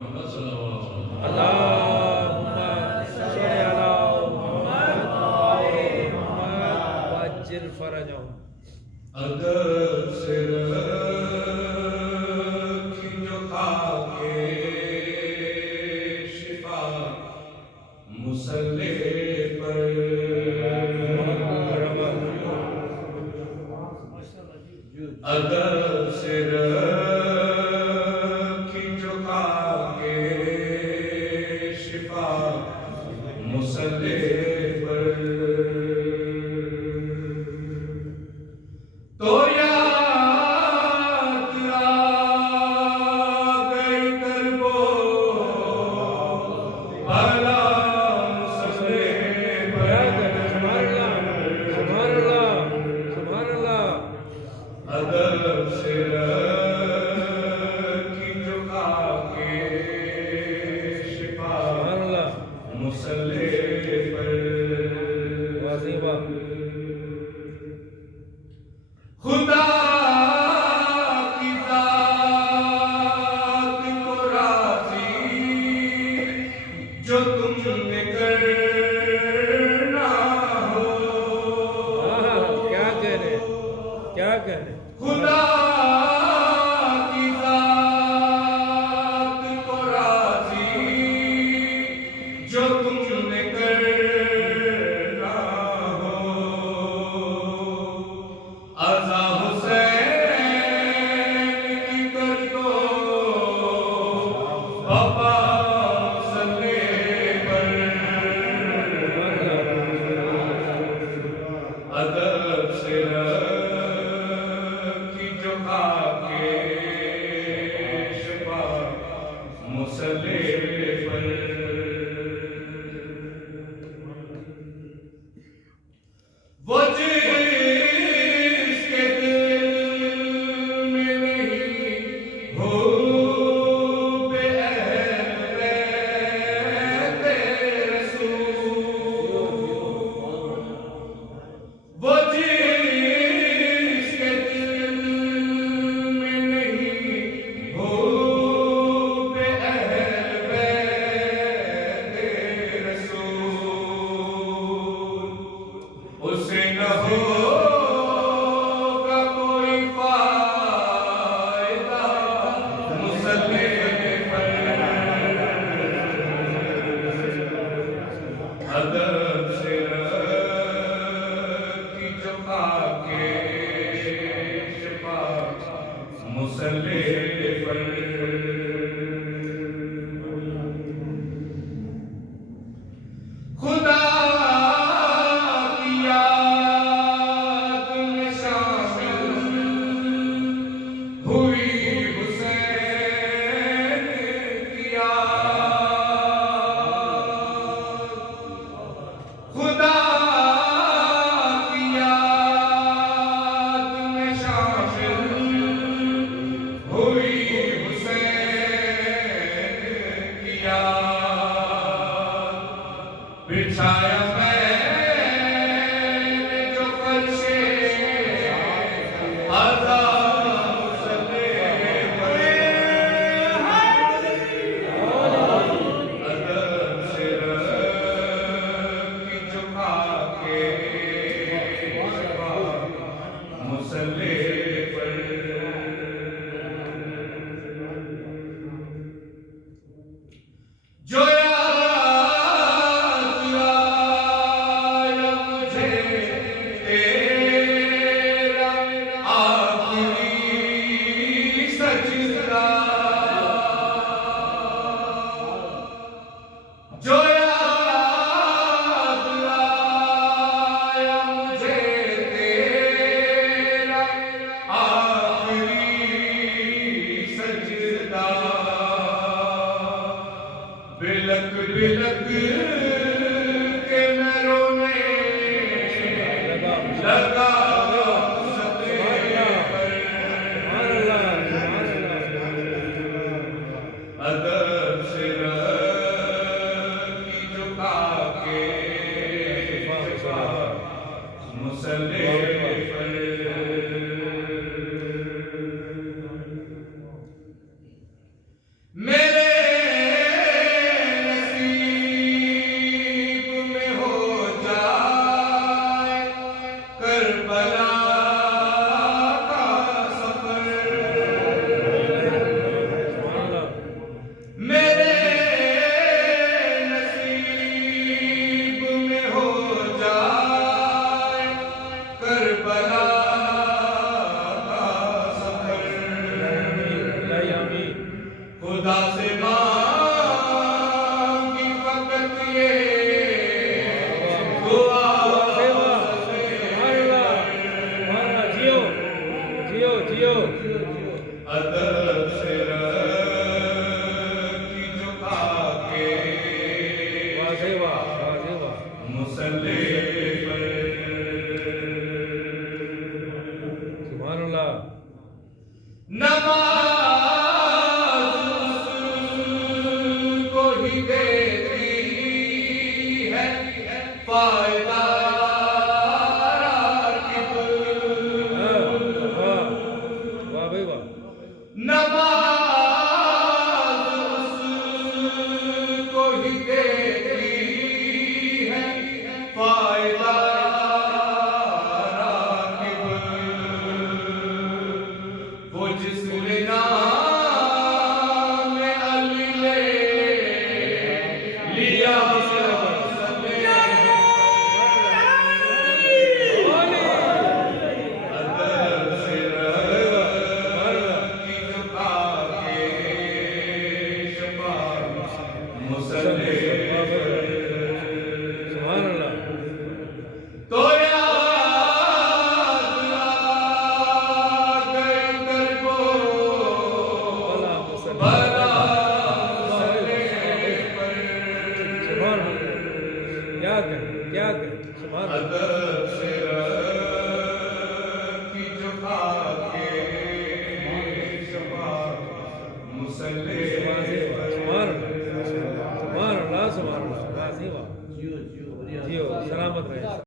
اللهم صل على محمد وآل محمد وعجل فرجهم. ادب سے رکھی جو خاکِ شفا مصلی پر ادب سے رکھی جو خاکِ شفا مصلی پر تو یاد آ گئی کربو بھلا مصلی پر سبحان اللہ سبحان اللہ. ادب سے رکھی جو خاکِ شفا سبحان اللہ. مصلی پر واضح خدا کی ذات کو راضی جو تم نے کرنا ہو. کیا کہنے کیا کہنے. خدا کی ذات کو راضی جو تم نے کرنا ہو. عزا حسین کی کر دو بابا مصلی پر. ادب سے رکھی جو خاکِ شفا مصلی پر. وہ جس کے دل میں نہیں ہو بے اہل بیت رسول. وہ جس کے دل میں نہیں ہو بے اہل بیت رسول اسے نہ ہوگا کوئی فائدہ مصلی پر. ادب سے رکھی جو خاکِ شفا مصلی پر. خدا کی یاد میں شامل ہوئی حسین کی یاد. خدا کی یاد میں شامل ہوئی حسین کی یاد. بچھایا میں نے جو فرشِ عزا مصلی پر. ادب سے رکھی جو خاکِ شفا مصلی پر. جو یاد آیا مجھے تیرا آخری سجدہ. جو یاد آیا مجھے تیرا آخری سجدہ. بلک بلک کے میں رونے لگا مصلی پر. ادب سے رکھی جو خاکِ شفا مصلی پر. میرے مانگی فقط یہ دعا جیو جیو جیو ادب سے رکھی جھکا کے واضح واہ مصلی پر سبحان اللہ نماز کو ہی دیتی ہے فائدہ راکب واہ بھائی واہ نماز کو ہی دیتی ہے فائدہ راکب وہ جس نے نام علی لے لیا ادب سے رکھی جھکا کے شفاعت مصلی سبحان اللہ تو یاد آ گئے کر کو بلا سرے پر سبحان اللہ کیا کہیں سبحان اللہ ادب سے رکھی جھکا کے شفاعت مصلی سبحان اللہ سبحان اللہ جیو سلامت رہے